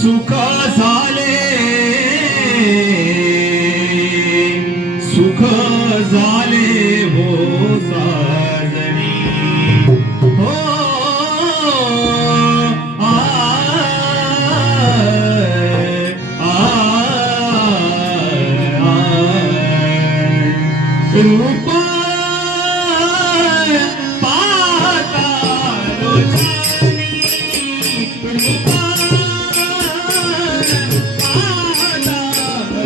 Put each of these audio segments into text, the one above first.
सुखा झाले. सुख झाले हो साजणी हो आ आ.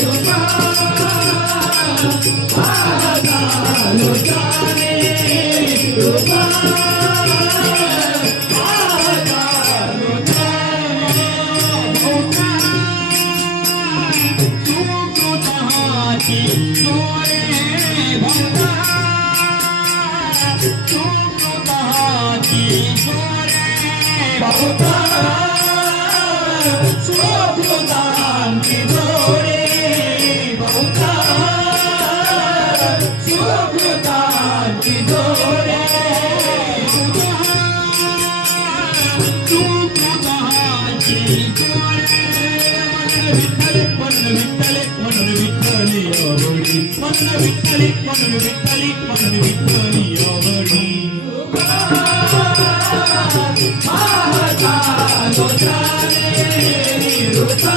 Stop! விட்டலி பொண்ணு விட்டலி பொண்ணு விட்டலி அவடி மாதா தோதாலே நீ ருதா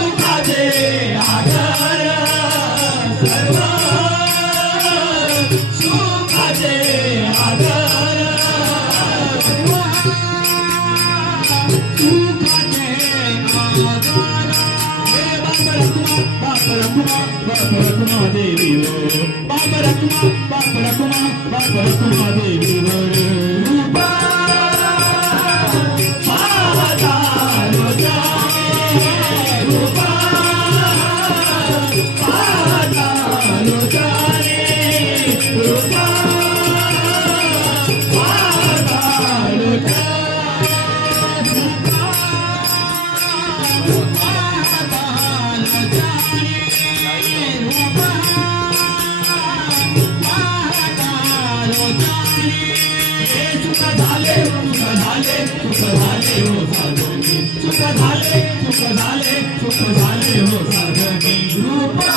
Baba Rakuma, Baba Rakuma, Baba Rakuma, Baba Rakuma, Baba Rakuma, सुख झाले सुख झाले सुख झाले हो साधनी रूप